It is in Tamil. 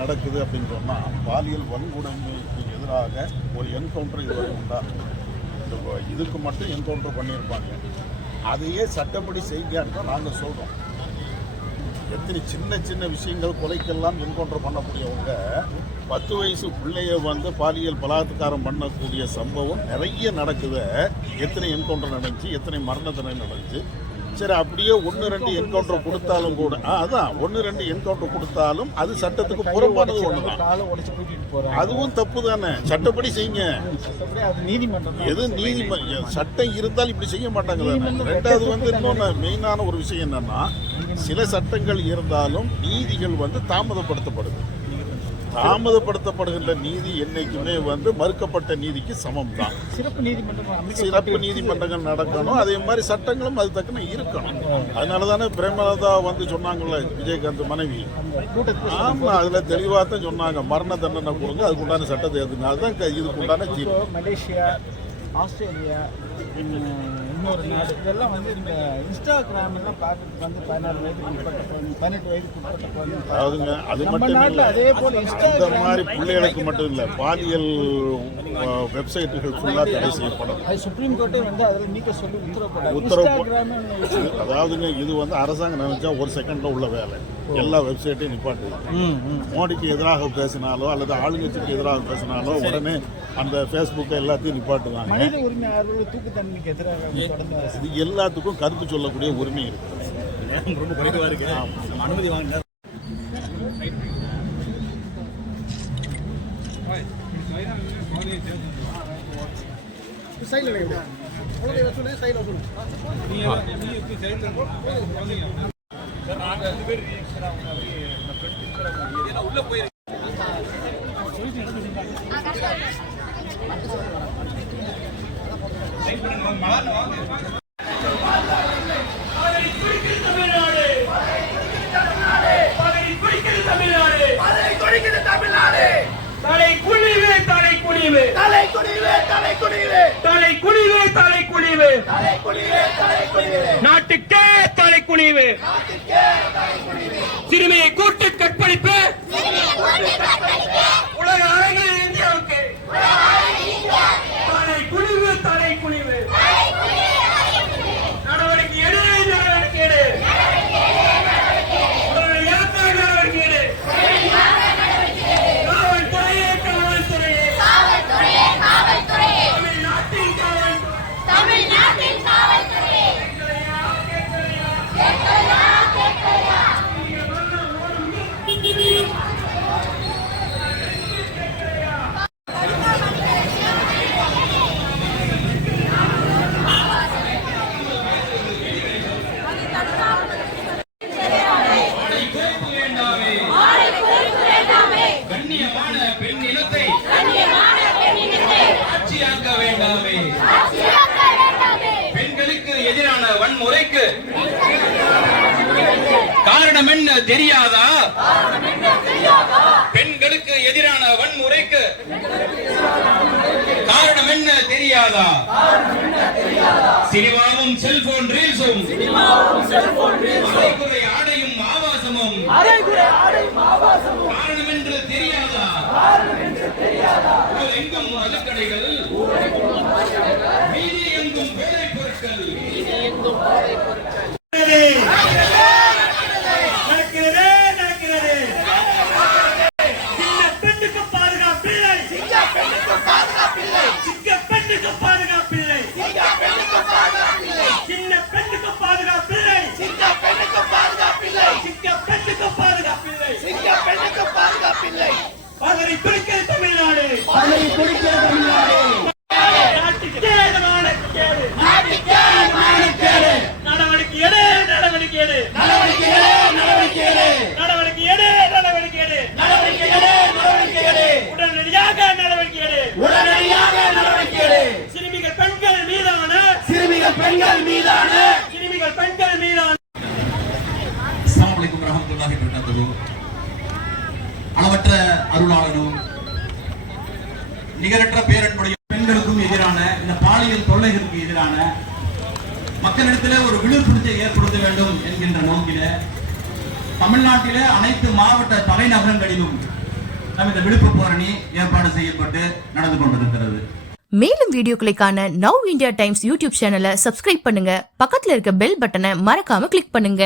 நடக்குது அப்படின்னு சொன்னால் பாலியல் வன்கொடுமைக்கு எதிராக ஒரு என்கவுண்டர் இதுவரை உண்டா? இதுக்கு மட்டும் என்கவுண்டர் பண்ணியிருப்பாங்க. அதையே சட்டப்படி செய்யான்னு தான் நாங்கள் சொல்கிறோம். எத்தனை சின்ன சின்ன விஷயங்கள் கொலைக்கெல்லாம் என்கவுண்டர் பண்ணக்கூடியவங்க 10 வயசு பிள்ளைய பாலியல் பலாத்காரம் பண்ணக்கூடிய சம்பவம் நிறைய நடக்குது. எத்தனை என்கவுண்டர் நடந்துச்சு, எத்தனை மரண தண்டனை நடந்துச்சு. சரி, அப்படியே 1-2 என்கவுண்டர் கொடுத்தாலும் கூட அதான் 1-2 என்கவுண்டர் கொடுத்தாலும் அது சட்டத்துக்கு புறம்பானது ஒண்ணுதான். அதுவும் தப்பு தானே. சட்டப்படி செய்யுங்க. எது நீதிமன்றம் சட்டம் இருந்தால் இப்படி செய்ய மாட்டாங்க தானே. ரெண்டாவது இன்னொன்று மெயினான ஒரு விஷயம் என்னன்னா, சில சட்டங்கள் இருந்தாலும் நீதிகள் தாமதப்படுத்தப்படுது. தாமதப்படுத்தப்படுகின்ற நீதி என்னைக்குமே மறுக்கப்பட்ட நீதிக்கு சமம் தான். சிறப்பு நீதிமன்றங்கள் நடக்கணும். அதே மாதிரி சட்டங்களும் அது தக்கன இருக்கணும். அதனால தானே பிரேமலதா சொன்னாங்கல்ல, விஜயகாந்த் மனைவி. ஆமா, அதுல தெளிவாக தான் சொன்னாங்க, மரண தண்டனை கொடுங்க, அதுக்கு உண்டான சட்டத்தை எதுங்க. அதுதான் இதுக்கு உண்டான தீர்வு. மலேசியா, ஆஸ்திரேலியா, இன்னொரு நாடு, இதெல்லாம் இந்த இன்ஸ்டாகிராம் எல்லாம் பார்க்கறதுக்கு 14 வயதுக்கு 18 வயதுக்கு உட்பட்ட அதாவதுங்க, அது மட்டும் இல்லை, அதே போல இந்த மாதிரி பிள்ளைகளுக்கு மட்டும் இல்லை, பாலியல் வெப்சைட்டுகள் ஃபுல்லாக தடை செய்யப்படும். அது சுப்ரீம் கோர்ட்டே அதில் நீக்க சொல்லி உத்தரவு. அதாவதுங்க, இது அரசாங்கம் நினைச்சா ஒரு செகண்ட்ல உள்ள வேலை. எல்லா வெப்சைட்டையும் நிப்பாட்டுவாங்க. மோடிக்கு எதிராக பேசினாலோ அல்லது ஆளுங்கட்சிக்கு எதிராக பேசினாலோ உடனே அந்த ஃபேஸ்புக்கை எல்லாத்தையும் நிப்பாட்டுவாங்க. மனித உரிமை ஆர்வலர்கள் தூக்கு தண்டனைக்கு எதிராக இது எல்லாத்துக்கும் கருத்து சொல்லக்கூடிய உரிமை இருக்கு. ரொம்ப குறைவாக இருக்கு. அனுமதி வாங்க. உள்ள போயிருக்கு. நாட்டுக்கே தலைக்குனிவு, சிறுமியை கூட்டு கற்பழிப்பு, உலக அரங்கில் இந்தியாவுக்கு தலைக்குனிவு, தலைக்குனிவு. நடவடிக்கை எடு, நடவடிக்கை எடு, நடவடிக்கை எடு. காவல்துறையே, காவல்துறையே, தமிழ்நாட்டின் காவல்துறை. பெண்களுக்கு எதிரான வன்முறைக்கு காரணம் என்ன தெரியாதா? பெண்களுக்கு எதிரான வன்முறைக்கு காரணம் என்ன தெரியாதா? சினிமாவும் செல்போன் ரீல்ஸும், அரைகுறை ஆடையும் ஆபாசமும் காரணம் என்று தெரியாதா? எங்கும் மதுக்கடைகள், வீதி எங்கும் வேலை பொருட்கள். சின்ன பெண்ணுக்கு பாதுகாப்பில்லை, சிங்க பெண்ணுக்கு பாதுகாப்பில்லை, சின்ன பெண்ணுக்கு பாதுகாப்பில்லை, பதறி பிடிக்கிற தமிழ்நாடு, பதறி பிடிக்கிற தமிழ்நாடு. நாட்டுக்கே மானக்கேடு, நாட்டுக்கே மானக்கேடு. நடவடிக்கை எடு, நடவடிக்கை எடு, நடவடிக்கை எடு, நடவடிக்கை எடு, நடவடிக்கை எடு, நடவடிக்கை எடு, நடவடிக்கை எடு, நடவடிக்கை எடு. உடனடியாக நடவடிக்கை எடு, உடனடியாக நடவடிக்கை எடு. சிறுமிகள் பெண்கள் மீதான, சிறுமிகள் பெண்கள் மீதான, சிறுமிகள் பெண்கள் மீதான. அஸ்ஸலாமு அலைக்கும் வரஹ்மத்துல்லாஹி வபரகாத்துஹு. அளவற்ற அருளாளனும் நிகரற்ற பேரன்புடைய பெண்களுக்கும் எதிரான இந்த பாலியல் தொல்லைகளுக்கு எதிரான மக்களிடத்தில் ஒரு விழிப்புணர்வை ஏற்படுத்த வேண்டும் என்கின்ற நோக்கில தமிழ்நாட்டிலே அனைத்து மாவட்ட தலைநகரங்களிலும் இந்த விழுப்பு பேரணி ஏற்பாடு செய்யப்பட்டு நடந்து கொண்டிருக்கிறது. மேலும் வீடியோக்களை காண நவ் இந்தியா டைம்ஸ் யூடியூப் சேனலை சப்ஸ்கிரைப் பண்ணுங்க. பக்கத்துல இருக்க பெல் பட்டனை மறக்காம கிளிக் பண்ணுங்க.